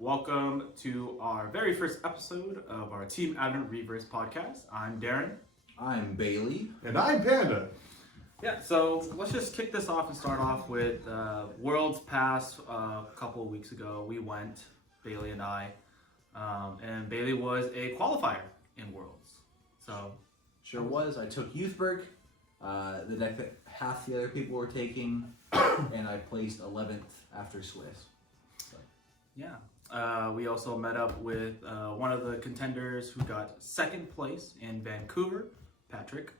Welcome to our very first episode of our Team Advent Reverse podcast. I'm Darren. I'm Bailey. And I'm Panda. Yeah, so let's just kick this off and start off with Worlds Pass. A couple of weeks ago, we went, Bailey and I, and Bailey was a qualifier in Worlds. So Sure was. I took Youthberg, the deck that half the other people were taking, and I placed 11th after Swiss. So. yeah. We also met up with one of the contenders who got second place in Vancouver, Patrick.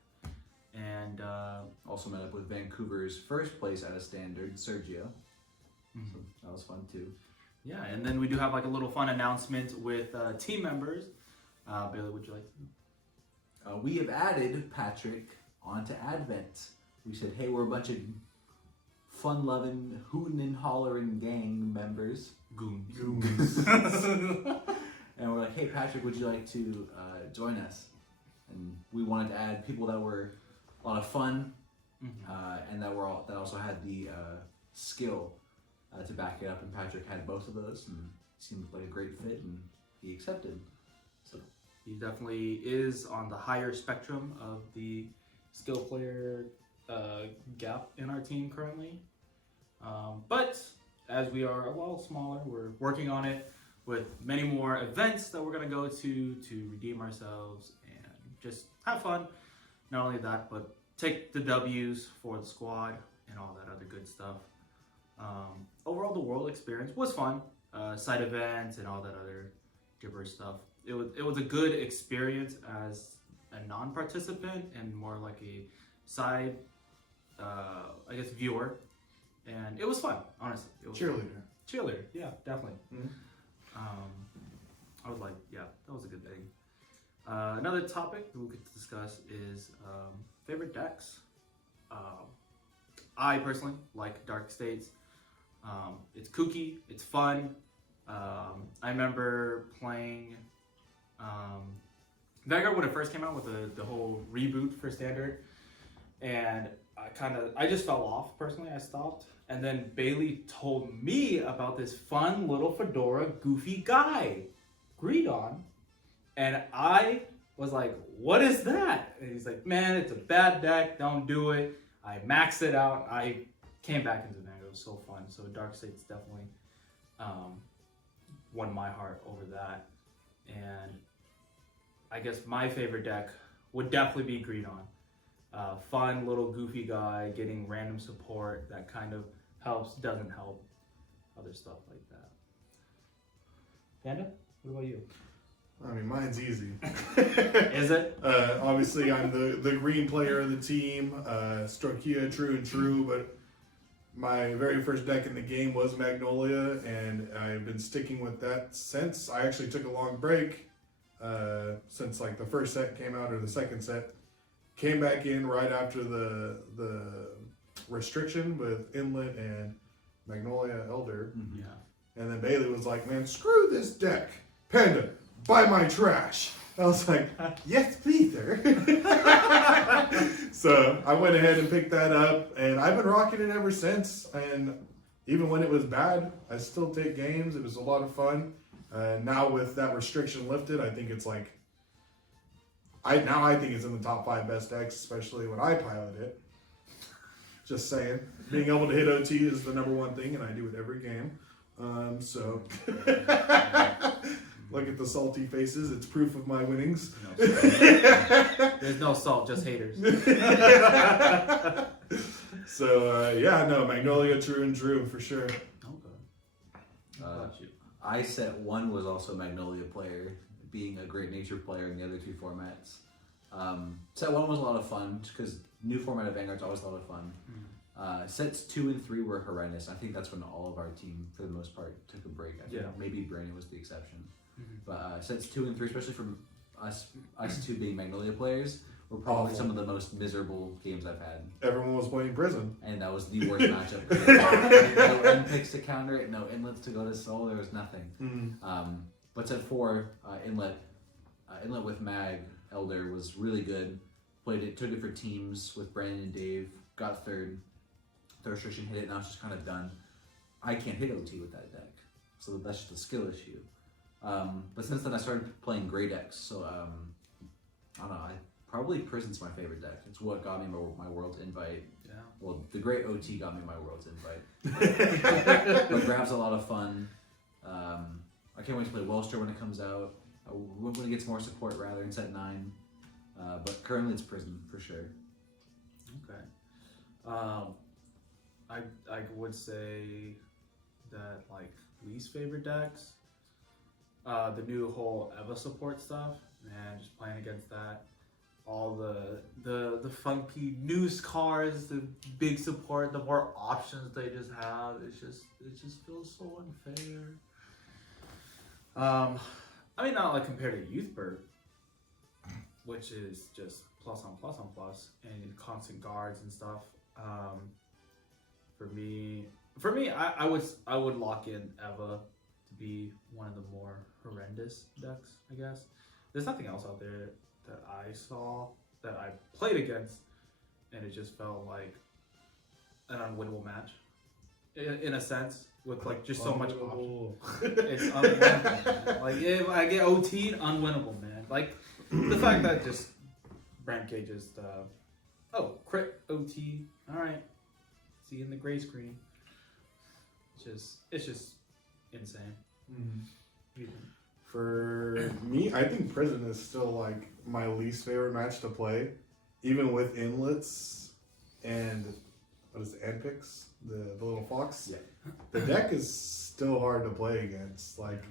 And Also met up with Vancouver's first place at a standard, Sergio. So that was fun too. Yeah, and then we do have like a little fun announcement with team members. Bailey, would you like to? We have added Patrick onto Advent. We said, hey, we're a bunch of fun-loving, hootin' and hollering gang members. Goons. And we're like, hey, Patrick, would you like to join us? And we wanted to add people that were a lot of fun, and that also had the skill to back it up. And Patrick had both of those, and seemed like a great fit, and he accepted. So He definitely is on the higher spectrum of the skill player gap in our team currently. But as we are a little smaller, we're working on it with many more events that we're going to go to redeem ourselves and just have fun. Not only that, but take the W's for the squad and all that other good stuff. Overall, the world experience was fun. Side events and all that other gibberish stuff. It was a good experience as a non-participant and more like a side, viewer. And it was fun, honestly. It was Cheerleader. Fun. Cheerleader, yeah, definitely. Mm-hmm. I was like, yeah, that was a good thing. Another topic that we could discuss is favorite decks. I personally like Dark States. It's kooky, it's fun. I remember playing Vanguard when it first came out with the whole reboot for Standard, and I just fell off personally. I stopped, and then Bailey told me about this fun little fedora goofy guy, Greedon, and I was like, "What is that?" And he's like, "Man, it's a bad deck. Don't do it." I maxed it out. I came back into Vanguard. It was so fun. So Dark States definitely won my heart over that. And I guess my favorite deck would definitely be Greedon. Fun little goofy guy getting random support that kind of helps, doesn't help, other stuff like that. Panda, what about you? I mean, mine's easy. Is it? Obviously, I'm the green player of the team. Strokia, true and true, but my very first deck in the game was Magnolia, and I've been sticking with that since. I actually took a long break since like the first set came out or the second set. Came back in right after the restriction with Inlet and Magnolia Elder. Yeah. And then Bailey was like, man, screw this deck. Panda, buy my trash. I was like, yes, please, sir. So I went ahead and picked that up, and I've been rocking it ever since. And even when it was bad, I still take games. It was a lot of fun. Now with that restriction lifted, I think it's like, I think it's in the top 5 best decks, especially when I pilot it. Just saying. Being able to hit OT is the number one thing, and I do it every game. So look at the salty faces. It's proof of my winnings. No, there's no salt, just haters. So Magnolia, true and true for sure. Okay. What about you? I set 1 was also a Magnolia player, being a great nature player in the other 2 formats. Set 1 was a lot of fun because new format of Vanguard's always a lot of fun. Sets 2 and 3 were horrendous. I think that's when all of our team, for the most part, took a break. I think maybe Brandon was the exception. But sets 2 and 3, especially from us 2 being Magnolia players, were probably some of the most miserable games I've had. Everyone was playing Prison. And that was the worst matchup. No end picks to counter it, no inlets to go to soul, there was nothing. But set 4, inlet with Mag Elder was really good. Played it, took it for teams with Brandon and Dave, got third. The restriction hit it, now it's just kind of done. I can't hit OT with that deck. so that's just a skill issue. But since then I started playing gray decks, so I don't know. Probably Prison's my favorite deck. It's what got me my World's Invite. Yeah. Well, the Great OT got me my World's Invite. But Grab's a lot of fun. I can't wait to play Wellster when it comes out. When it gets more support, rather, in set 9. But currently it's Prison, for sure. Okay. I would say that, like, least favorite decks, the new whole Eva support stuff, and just playing against that. All the funky news cards, the big support, the more options they just have, it just feels so unfair. I mean, not like compared to Youth Bird, which is just plus on plus on plus and constant guards and stuff. For me, I would lock in Eva to be one of the more horrendous decks, I guess. There's nothing else out there that I saw that I played against, and it just felt like an unwinnable match, in a sense, with like just so much option. It's unwinnable. Like if I get OT'd, unwinnable, man. Like the fact that just Brand K just crit OT. All right, see you in the gray screen. It's just insane. Mm-hmm. For me, I think Prison is still like my least favorite match to play, even with inlets and what is it, Anpix, the little fox. Yeah. The deck is still hard to play against. Like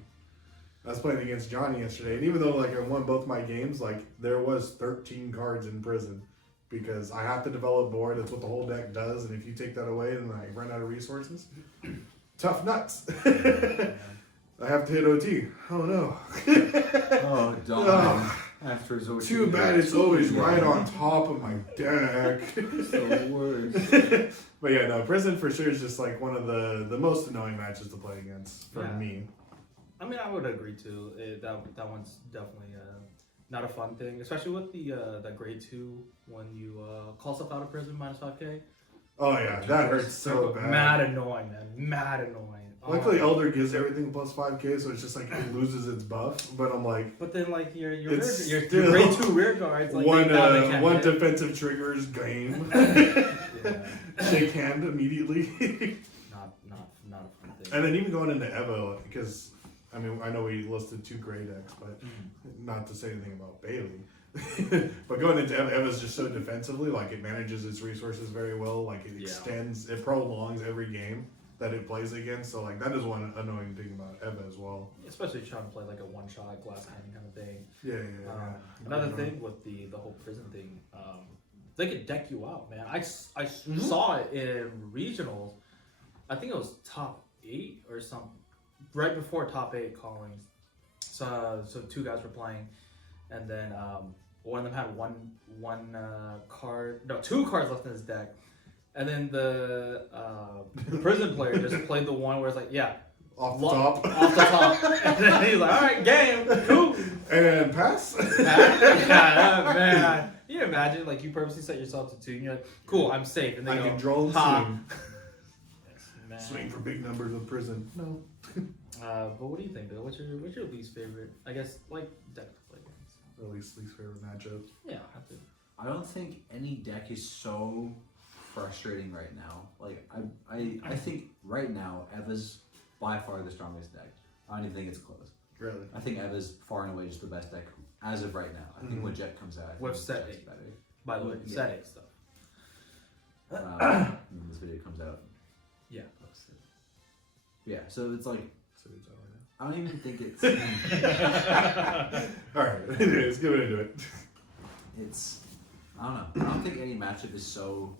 I was playing against Johnny yesterday, and even though like I won both my games, like there was 13 cards in Prison because I have to develop board. That's what the whole deck does, and if you take that away, then I run out of resources. Tough nuts. I have to hit OT. Oh no. Oh, don't. After OT. Too bad it's always right on top of my deck. It's the worst. But yeah, no, Prison for sure is just like one of the most annoying matches to play against for me. I mean, I would agree too. That one's definitely not a fun thing, especially with the grade 2 when you call stuff out of Prison -5K. Oh yeah, that hurts so bad. Mad annoying, man. Mad annoying. Luckily, Elder gives everything plus 5K, so it's just like it loses its buff. But I'm like, but then like your still grade 2 rear guards, like one defensive triggers game. Yeah. Shake hand immediately. not a fun thing. And then even going into Evo, because I mean I know we listed 2 gray decks, but not to say anything about Bailey. But going into Eva's just so defensively, like it manages its resources very well. Like it extends, it prolongs every game that it plays against. So like that is one annoying thing about Eva as well. Especially trying to play like a one-shot glass cannon kind of thing. Yeah. Another thing with the whole Prison thing, they could deck you out, man. I saw it in regionals. I think it was top 8 or something, right before top 8 callings. So 2 guys were playing, and then one of them had two cards left in his deck. And then the Prison player just played the one where it's like, off the top. Off the top. And then he's like, all right, game, cool. And pass? Yeah, man. Can you imagine, like, you purposely set yourself to 2, and you're like, cool, I'm safe. And then I can draw and swing. Man. Swing for big numbers with Prison. No. But what do you think, Bill? What's your least favorite, I guess, like, deck to play against? At least favorite matchup. Yeah, I have to. I don't think any deck is so frustrating right now. Like I think right now Eva's by far the strongest deck. I don't even think it's close. Really? I think Eva's far and away just the best deck as of right now. I think when Jet comes out, I think With set Jet's 8. better. By the way, set 8 stuff. When this video comes out. Yeah. Yeah, so it's like So it's all right I don't even think it's now. Alright, let's get into it. it's I don't know. I don't think any matchup is so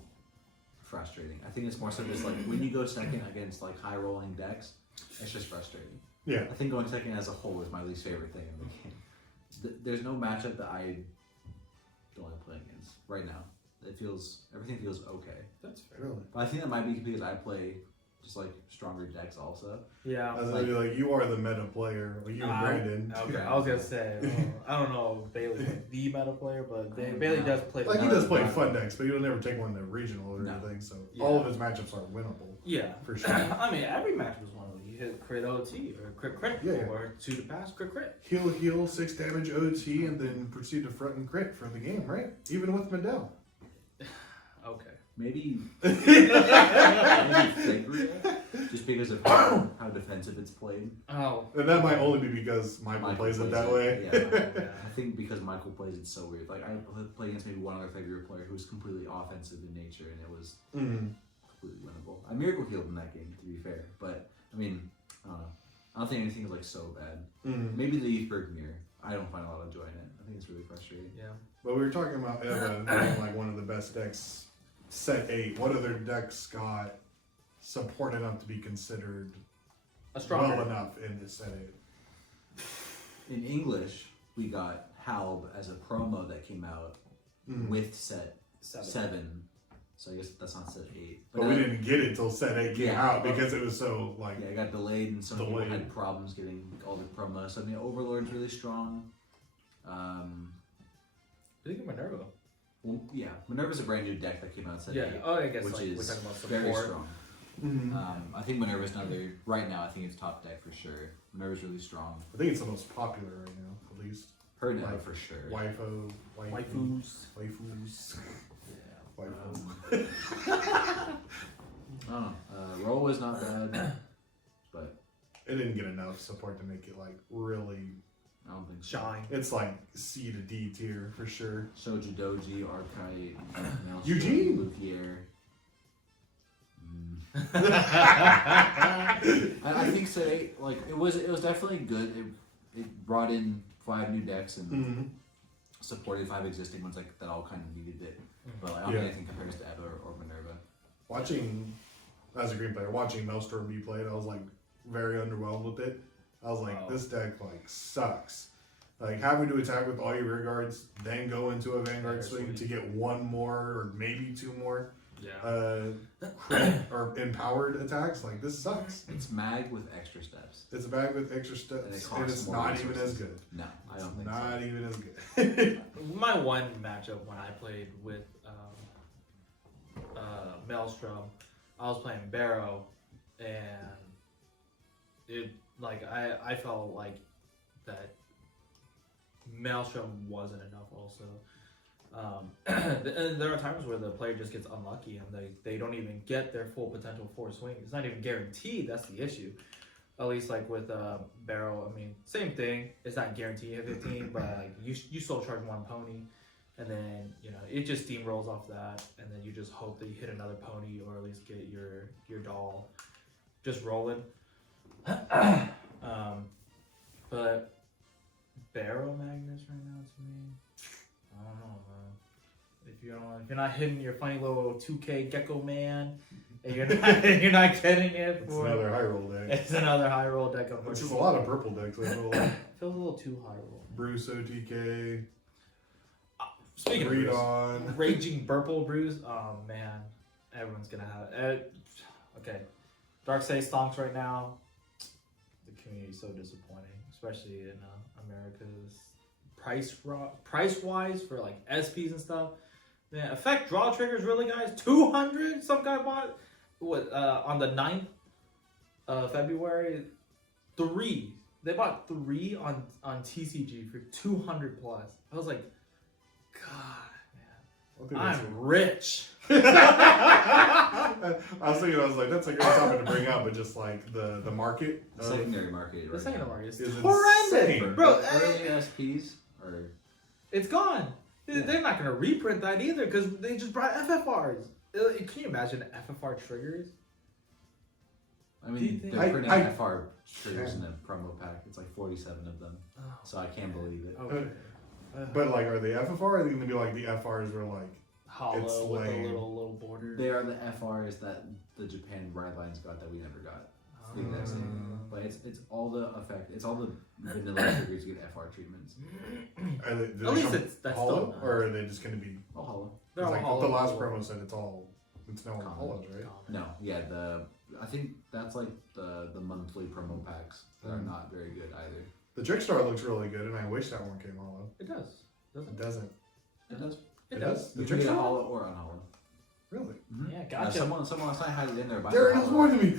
frustrating. I think it's more so just like when you go second against like high rolling decks, it's just frustrating. Yeah. I think going second as a whole is my least favorite thing in the game. There's no matchup that I don't like playing against right now. Everything feels okay. That's fair. Really? But I think that might be because I play just like stronger decks also. Yeah. I was gonna be like, you are the meta player, like you and Brandon. Okay, I was gonna say, I don't know if Bailey's like the meta player, but Bailey does play. Like he does play fun decks, but he'll never take one to regional or No. anything. So Yeah. all of his matchups are winnable. Yeah, For sure. I mean, every match was one of these. hit crit OT or crit Yeah. or 2 to pass crit. Heal 6 damage OT and then proceed to front and crit for the game, right? Even with Medell. Okay. Maybe flagrant, just because of how defensive it's played. Oh. And that might only be because Michael plays it that way. Yeah. Yeah. I think because Michael plays it so weird. Like I played against maybe one other flagrant player who was completely offensive in nature, and it was completely winnable. I miracle healed in that game, to be fair, but I mean, I don't know. I don't think anything is like so bad. Maybe the Eithberg mirror. I don't find a lot of joy in it. I think it's really frustrating. Yeah. But we were talking about Evan being like one of the best decks set 8. What other decks got support enough to be considered A stronger. well enough in this set 8? In English, we got Halb as a promo that came out with set 7. So I guess that's not set 8. But we didn't get it till set 8 came out because it was so like. Yeah, it got delayed and some people Delayed. had problems getting all the promos. So I mean, Overlord's really strong. I think Minerva. Well, yeah, Minerva's a brand new deck that came out set Yeah. 8, Oh, I guess which like is we're talking about very support. strong. I think Minerva's another, right now, I think it's top deck for sure. Minerva's really strong. I think it's the most popular right now, at least. Her now Like, for sure. Waifus. Roll was not bad, but It didn't get enough support to make it like really. I don't think so. Shine. It's like C to D tier for sure. Shoji Doji, Arcite, Maelstrom, Eugene! Luthier. I think set 8, like it was definitely good. It brought in 5 new decks and supported 5 existing ones like that all kind of needed it. But like, I don't think anything compares to Eva or Minerva. Watching, as a green player, watching Maelstrom be played, I was like very underwhelmed with it. I was like, this deck like sucks. Like having to attack with all your rear guards, then go into a vanguard swing to get 1 more or maybe 2 more crit or empowered attacks. Like this sucks. It's mag with extra steps. It's a bag with extra And it steps, costs and it's more not even resources. as good. No, I don't It's think not so. even as good. My one matchup when I played with Maelstrom, I was playing Barrow, and it like I felt like that Maelstrom wasn't enough also. And there are times where the player just gets unlucky and they don't even get their full potential for a swing. It's not even guaranteed. That's the issue. At least like with Barrow, I mean, same thing. It's not guaranteed at 15, but like you still charge 1 pony, and then it just steamrolls off that, and then you just hope that you hit another pony or at least get your doll just rolling. But Barrow Magnus right now to me, I don't know, man. If you're not hitting your funny little 2K Gecko Man, and you're not getting it It's for another high roll deck. it's another high roll deck. Which is a lot of purple decks. I feel like. Feels a little too high roll. Bruce OTK. Speaking of Read Bruce, on. Raging Purple Bruce. Oh man, everyone's gonna have it. Okay, Darkseid stonks right now. The community's so disappointing, especially in America's price wise for like SPs and stuff. Man, effect draw triggers really, guys. 200. Some guy bought on the 9th of February. 3. They bought 3 on TCG for 200 plus. I was like, God, man, I'm rich. I was like, that's a great topic to bring up, but just like the market. The secondary market. The Right secondary now. market is Is horrendous, insane. bro. Early SPs or It's gone. Yeah. They're not gonna reprint that either because they just brought FFRs. Can you imagine FFR triggers? I Do you mean, think- they're printing I- FR triggers in a promo pack. It's like 47 of them, Oh, so I can't believe it. okay. But like, are they FFR? Or are they going to be like the FRs were like? Hollow It's with lame. a little border. They are the FRs that the Japan Ride Lines got that we never got. It's the exact same. But it's all the effect. It's all the vanilla triggers get FR treatments. Are they, do At they least come that's hollow, still or are they just going to be? Oh, hollow. They're all Like hollow. the last promo said it's now all Common. hollows, right? No, yeah, I think that's like the monthly promo packs that are not very good either. The Trickstar looks really good, and I wish that one came hollow. It does. Doesn't It it? doesn't. It does. It does. The You can get Trickstar? hollow or unhollow. Really? Yeah, gotcha. Someone last night had it in there. By Darren the knows more than me.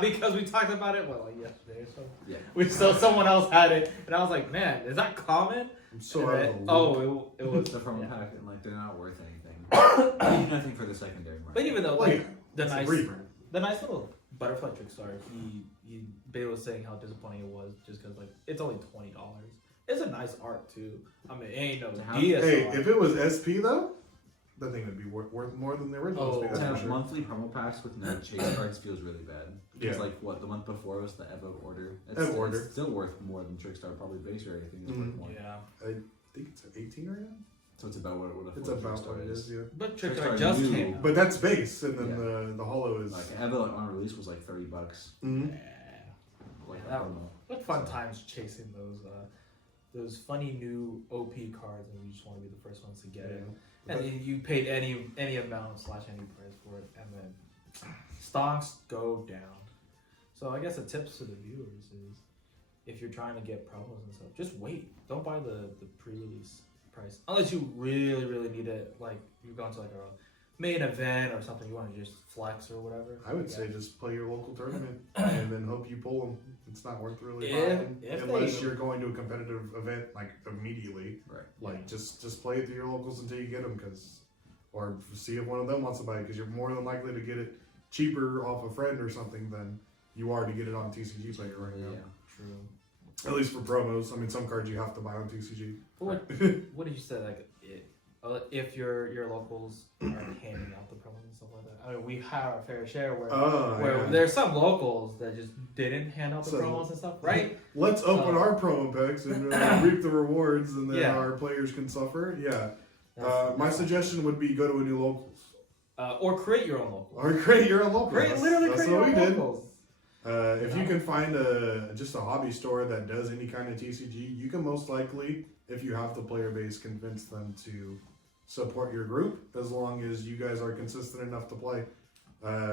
Because we talked about it like yesterday or so. Yeah. So someone else had it, and I was like, man, is that common? I'm so And out then- of the loop. oh, it was. They're from yeah. a pack and like they're not worth anything. They do nothing for the secondary market. But even though, Well, like, yeah, the it's a nice, reprint. the nice little butterfly trick star, Bailey was saying how disappointing it was just because like it's only $20. It's a nice art too. I mean, it ain't no To have- DSLR. Hey, if it was SP though, that thing would be worth more than the original Oh. SP. to That's have for sure. monthly promo packs with no chase cards feels really bad. Because Yeah. like what the month before was the Evo order. Evo order. It's still worth more than Trickstar, probably base rate. I think it's worth Mhm. more. Yeah, I think it's 18 right now. So it's about what it would have. It's about what it is. Yeah. but trick Trickstar star just new. came out. But that's base, and then Yeah. the hollow is. Like Evo on release was like $30. Mhm. Yeah. Like That- promo. What fun So- times chasing those funny new OP cards, and you just want to be the first ones to get it. And then you paid any amount / any price for it, and then stocks go down. So I guess the tips to the viewers is, if you're trying to get promos and stuff, just wait. Don't buy the pre-release price unless you really need it. Like you're going to like a main event or something, you want to just flex or whatever. I would say just play your local tournament and then hope you pull them. It's not worth really buying If unless they- you're going to a competitive event like immediately. Right. Like just play it through your locals until you get them, or see if one of them wants to buy it, because you're more than likely to get it cheaper off a friend or something than you are to get it on TCG Player right now. Yeah. True. At least for promos. I mean, some cards you have to buy on TCG. But what did you say? Like, if your locals are handing out the promos and stuff like that. I mean, we have our fair share where Yeah. there's some locals that just didn't hand out the So- promos and stuff, right? Let's open So- our promo packs and reap the rewards, and then Yeah. our players can suffer. Yeah. That's- My suggestion would be go to a new locals. or create your own local. Or create your own locals. Create literally That's create what your we own did. locals. If you can find just a hobby store that does any kind of TCG, you can most likely, if you have the player base, convince them to support your group, as long as you guys are consistent enough to play.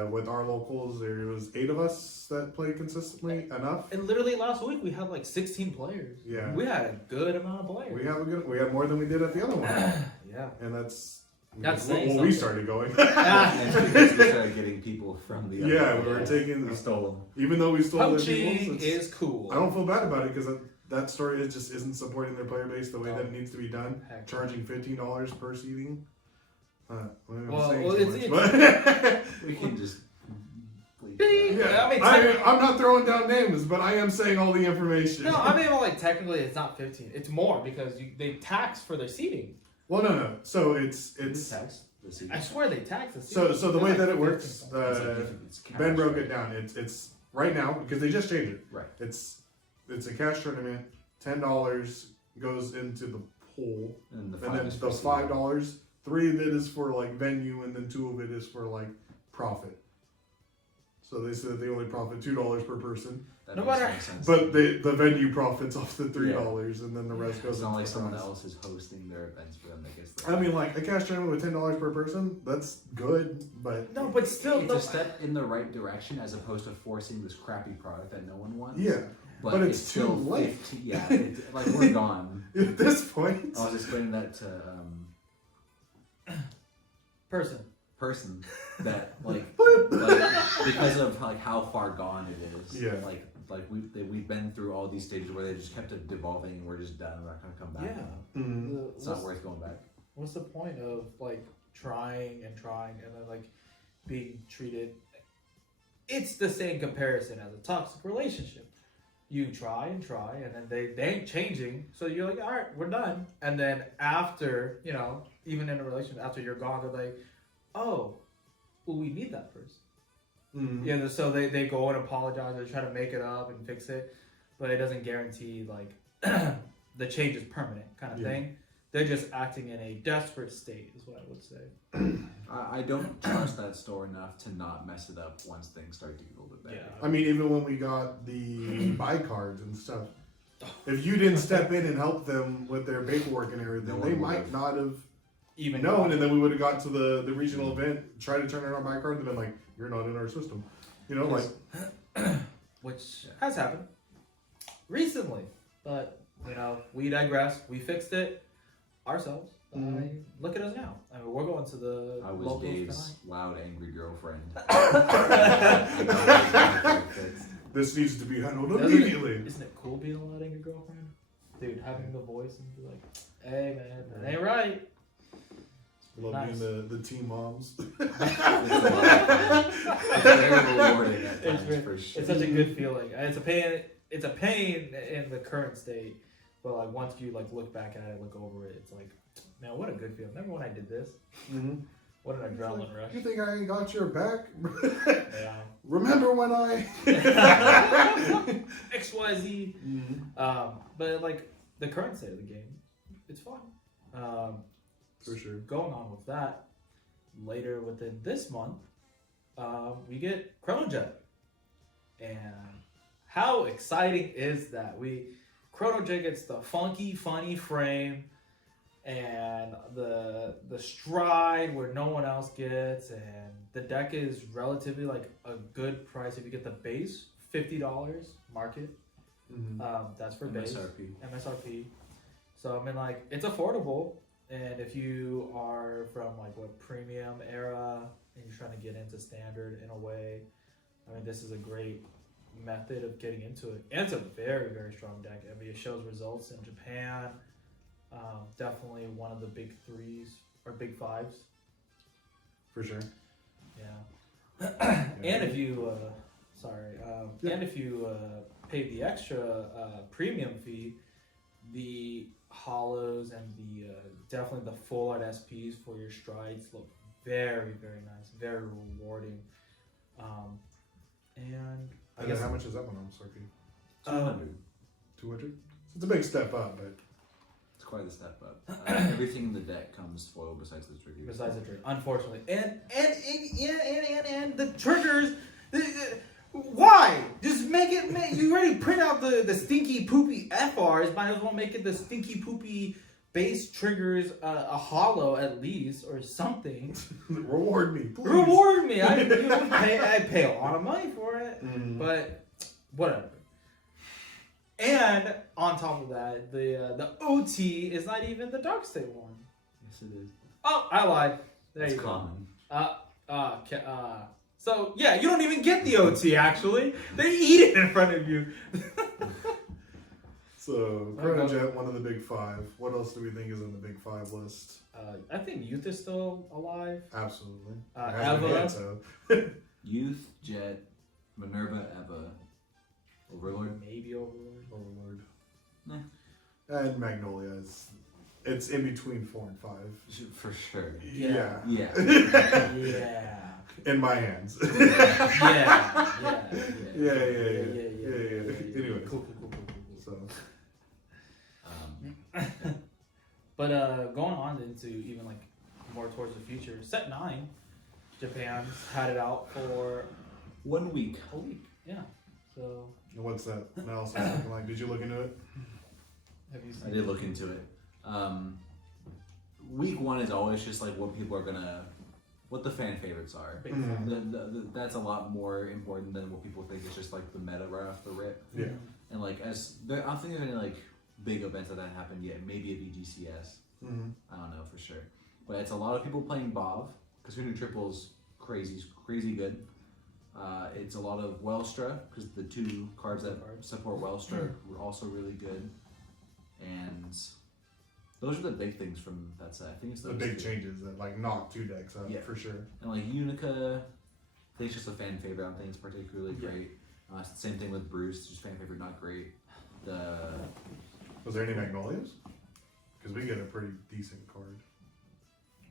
With our locals, there was 8 of us that played consistently enough. And literally last week we had like 16 players. Yeah. We had a good amount of players. We had more than we did at the other one, Yeah. and that's saying when we something. started going. And it's because we started getting people from the other Yeah, one. we were taking, We stole them. even though we stole their Poaching people's, is cool. I don't feel bad about it, because that store just isn't supporting their player base the way No. that it needs to be done. Heck. Charging $15 per seating. Well, Saying it's- too much, but- We can just. bleep Beep. that. yeah, I mean, I'm not throwing down names, but I am saying all the information. No, I mean, well, like technically it's not 15. It's more because they tax for their seating. Well, no. So it's Tax the season. I swear they tax the so seating. the They're way like that it 15 works. something. It's cash, Ben broke right? it down. It's right now, because they just changed it. Right. It's a cash tournament. $10 goes into the pool, And the and then is the for season. $5, 3 of it is for like venue, and then 2 of it is for like profit. So they said they only profit $2 per person, That No makes matter- no sense. but the venue profits off the $3, and then the rest goes. It's not into like the someone prize. else is hosting their events for them. I guess. I mean, like a cash tournament with $10 per person, that's good, but No, but still, it's a step in the right direction as opposed to forcing this crappy product that no one wants. yeah. But it's too still late. 15 yeah, like we're gone. At this point, I was explaining that to person that like because of like how far gone it is. Yeah. Like we've been through all these stages where they just kept it devolving and we're just done. We're not gonna come back. yeah. Mhm. It's not worth going back. What's the point of like trying and then like being treated? It's the same comparison as a toxic relationship. You try and then they ain't changing, so you're like, all right, we're done. And then after, even in a relationship, after you're gone, they're like, oh, well, we need that person. Mhm. Yeah, so they go and apologize, they try to make it up and fix it, but it doesn't guarantee like the change is permanent kind of Yeah. thing. They're just acting in a desperate state, is what I would say. I don't trust that store enough to not mess it up once things start to get a little bit better. Yeah. I mean, even when we got the buy cards and stuff, if you didn't step in and help them with their paperwork and everything, No they one might would've. not have Even known, and then we would have got to the regional event, tried to turn in our buy card, and been like, "You're not in our system," like. which has happened recently, but we digress. We fixed it ourselves. Look at us now. I mean, we're going to the I was locals Dave's loud, angry girlfriend. This needs to be handled tonight. immediately. Isn't it cool being a loud angry girlfriend? Dude, having the voice and be like, hey man, that ain't right. Love Nice. being the team moms. It's very rewarding at times, for sure. It's such a good feeling. It's a pain. It's a pain in the current state, but like once you like look back at it, look over it, it's like, man, what a good feeling. Remember when I did this? Mm-hmm. What an adrenaline rush. You think I ain't got your back? Yeah. Remember when I? XYZ. But like the current state of the game, it's fun. For sure. Going on with that, later within this month, we get Chrono Jet. And how exciting is that? Chrono Jet gets the funky, funny frame and the stride where no one else gets, and the deck is relatively like a good price if you get the base, $50 market. That's for base MSRP. So I mean, like, it's affordable, and if you are from like what premium era and you're trying to get into standard in a way, I mean, this is a great method of getting into it. And it's a very, very strong deck. I mean, it shows results in Japan. Definitely one of the big threes or big fives. For sure. Yeah. And if you, and if you pay the extra premium fee, the hollows and the definitely the full art SPs for your strides look very, very nice, very rewarding. And I guess how much is that one on Circuit? 200. 200? It's a big step up, but It's quite a step up. Everything in the deck comes foiled besides the triggers. Besides the trigger, unfortunately, and the triggers. Why? Just make it. You already print out the stinky poopy FRs. Might as well make it the stinky poopy base triggers, a hollow at least or something. reward me, please. Reward me. I pay a lot of money for it, but whatever. And on top of that, the OT is not even the Dark State one. Yes, it is. Oh, I lied. There That's you common. go. So yeah, you don't even get the OT. Actually, they eat it in front of you. So Chrono Jet, one of the big five. What else do we think is on the big five list? I think Youth is still alive. Absolutely. Eva. Youth, Jet, Minerva, Eva, Overlord. Maybe Overlord. And Magnolia it's in between 4 and 5. For sure. Yeah. Yeah. Yeah. In my hands. Yeah. Anyway. Cool. So. But going on into even like more towards the future, Set 9, Japan had it out for 1 week. a week. Yeah. So. And what's that analysis looking like? Did you look into it? Have you seen I did look into it. Week 1 is always just like what people are gonna, what the fan favorites are. Big fan. That's a lot more important than what people think is just like the meta right off the rip. Yeah. And like I don't think there's any like big events that happened yet. Maybe a BGCS. I don't know for sure. But it's a lot of people playing Bov because Hoodoo Triple's crazy good. It's a lot of Welstra because the 2 cards that support Welstra were also really good. And those are the big things from that set. I think it's The those big 2. changes that like knock 2 decks up for sure. And like Unica, I think it's just a fan favorite. I don't think it's particularly great. Same thing with Bruce, just fan favorite, not great. Was there any Magnolias? Because we get a pretty decent card.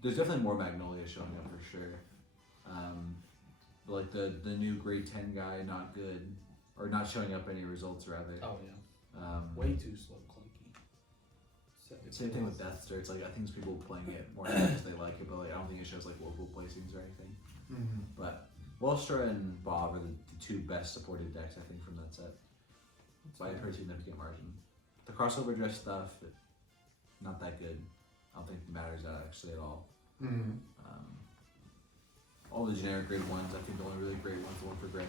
There's definitely more Magnolia showing up for sure. But like the new grade 10 guy, not good, or not showing up any results rather. Oh yeah. Way too slow, clunky. Same thing with Deathster. It's like I think it's people playing it more because they like it, but like I don't think it shows like local placings or anything. But Welstra and Bob are the 2 best supported decks I think from that set by a pretty significant margin. The crossover dress stuff, not that good. I don't think it matters that actually at all. All the generic grade ones, I think the only really great one's the one for Gray.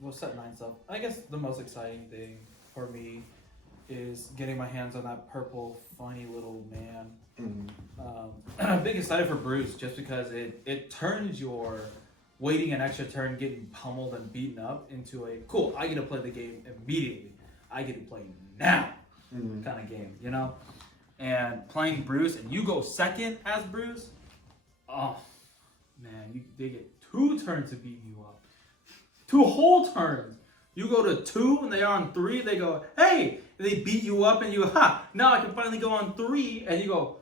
Well, Set 9 stuff. I guess the most exciting thing for me is getting my hands on that purple, funny little man. Mm. I'm big excited for Bruce just because it turns your waiting an extra turn, getting pummeled and beaten up into a cool. I get to play the game immediately. I get to play now kind of game, you know. And playing Bruce, and you go second as Bruce. Oh man, they get 2 turns to beat you up. 2 whole turns. You go to 2 and they are on 3. They go, hey, they beat you up and you now I can finally go on 3. And you go,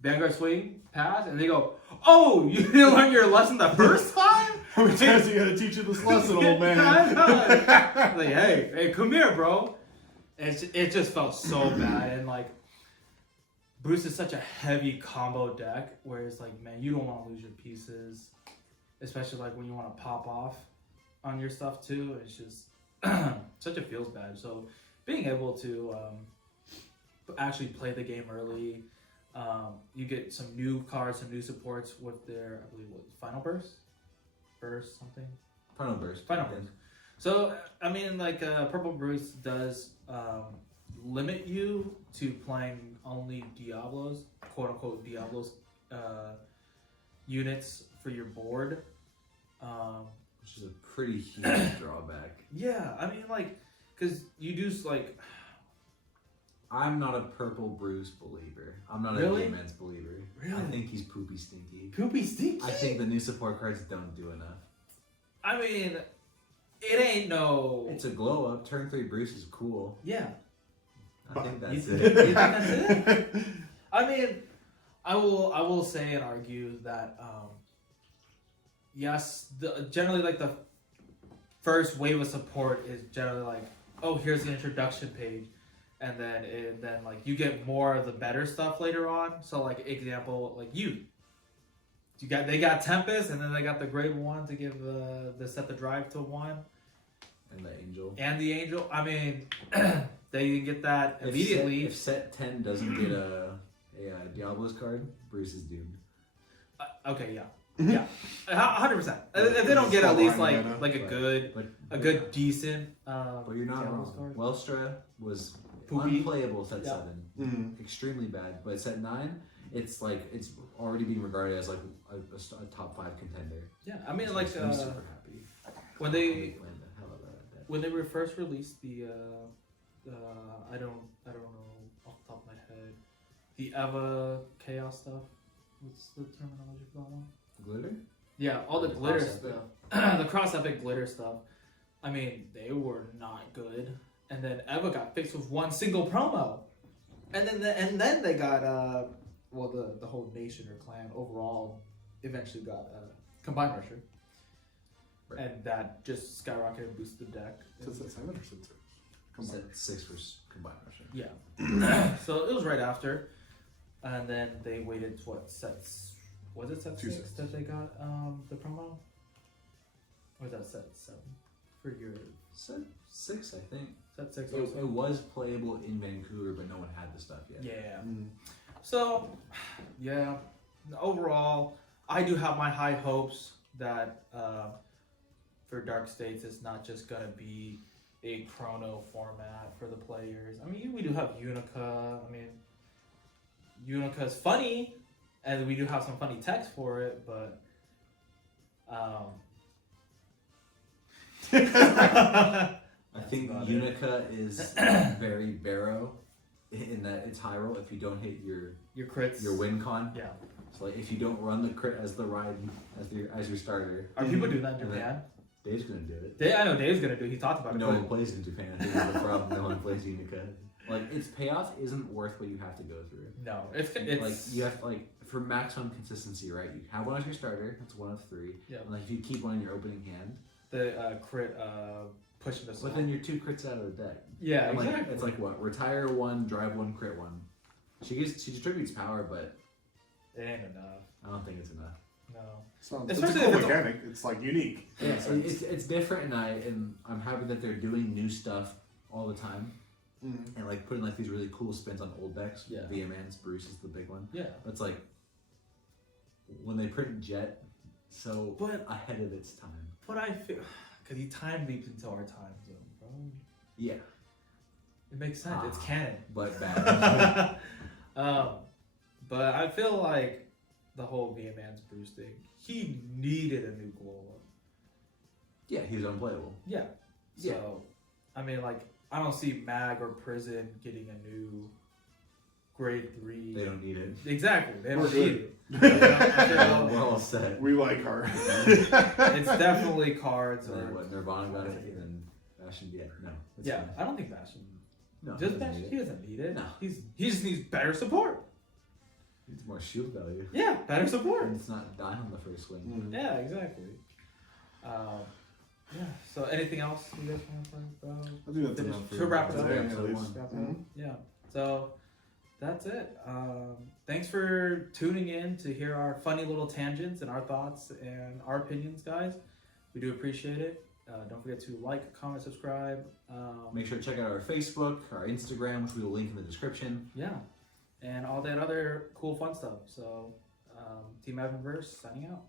vanguard swing, pass, and they go, oh, you didn't learn your lesson the first time? How many times you gotta teach you this lesson, old man? Like, hey, come here, bro. It just felt so bad, and like Bruce is such a heavy combo deck, where it's like, man, you don't want to lose your pieces, especially like when you want to pop off on your stuff too. It's just such a feels bad. So being able to actually play the game early, you get some new cards, some new supports with their, I believe, Final Burst, something. Final Burst. Final Burst. So I mean, like Purple Bruce does limit you to playing only Diablos, quote unquote Diablos units for your board. Which is a pretty huge drawback. Yeah, I mean, like, because you do like. I'm not a Purple Bruce believer. I'm not Really? a Man's believer. Really? I think he's poopy stinky. Poopy stinky. I think the new support cards don't do enough. I mean, it ain't no. It's a glow up. Turn 3 Bruce is cool. Yeah. I think You that's think it. that's it? I mean, I will say and argue that yes, generally like the first wave of support is generally like, oh, here's the introduction page, and then like you get more of the better stuff later on. So like example, like they got Tempest, and then they got the grade 1 to give the set the drive to 1. And the Angel. And the Angel. I mean, they can get that immediately. If set 10 doesn't get a Diablo's card, Bruce is doomed. Okay, yeah, 100%. If they don't get at least like a good decent. But you're not Diablo's wrong. card. Wellstra was Poopy. unplayable set Yeah. 7, extremely bad. But set 9, it's already being regarded as like a top 5 contender. Yeah, I mean, Which like makes me super happy. when I'm they playing the hell out of that deck. when they were first released the I don't know off the top of my head, the Eva Chaos stuff. What's the terminology for that one? Glitter? Yeah, all the The glitter cross stuff, the cross epic glitter stuff. I mean, they were not good. And then Eva got fixed with one single promo, and then they got the whole nation or clan overall eventually got Combine Rusher, Right. and that just skyrocketed and boosted the deck. Is it 7 or 6? Set 6 for Combined Rushing. Yeah. So it was right after, and then they waited to was it set 6 that they got the promo? Or was that set 7 for your Set 6, I think. set 6? It was playable in Vancouver, but no one had the stuff yet. Yeah. So, yeah. Overall, I do have my high hopes that for Dark States, it's not just gonna be a chrono format for the players. I mean, we do have Unica. I mean, Unica's funny, and we do have some funny text for it, but I think about Unica is very barrow in that it's high roll if you don't hit your crits, your win con. Yeah. So like if you don't run the crit as the ride as your starter, Are people doing that in And then- Japan? Dave's gonna do it. I know Dave's gonna do. He talked about it. No but- one plays in Japan. This is the problem. No one plays Unica. Like its payoff isn't worth what you have to go through. No, it's Like you have for maximum consistency, right? You have one as your starter. That's one of 3. Yeah. And like if you keep one in your opening hand, the crit pushing us. but then you're 2 crits out of the deck. Yeah, And, like, exactly. it's like what? Retire 1, drive 1, crit 1. She distributes power, but It ain't enough. I don't think it's enough. No. It's a Especially cool if it's mechanic. It's like unique. in Yeah, a sense. it's different, and I'm happy that they're doing new stuff all the time, and like putting like these really cool spins on old decks. Yeah. Vehemence, Bruce is the big one. Yeah. It's like when they print Jet, so But- ahead of its time. But I feel because he time leaps into our time zone, bro. Yeah, It makes sense. It's canon. But bad. But I feel like the whole Man's Bruce thing, he needed a new Glola. Yeah, he was unplayable. Yeah. So, Yeah. I mean, like, I don't see Mag or Prison getting a new grade 3. They don't need it. Exactly. They We're don't need good. it. We're all set. We like her. It's definitely cards And then or. what, Nirvana got it, and then Bastion, no. It's Yeah, fine. I don't think Bastion. No, Just he doesn't Bastion, need he it. doesn't need it. No. He just needs better support. He needs more shield value. Yeah, better support. And it's not dying on the first swing. Mm. Yeah, exactly. Yeah. So, anything else you guys want to talk about? I think that's enough. Should wrap it up. today, Yeah, at so least. one. Wrap it up. Mhm. Yeah. So that's it. Thanks for tuning in to hear our funny little tangents and our thoughts and our opinions, guys. We do appreciate it. Don't forget to like, comment, subscribe. Make sure to check out our Facebook, our Instagram, which we will link in the description. Yeah. And all that other cool fun stuff. So, Team Evanverse signing out.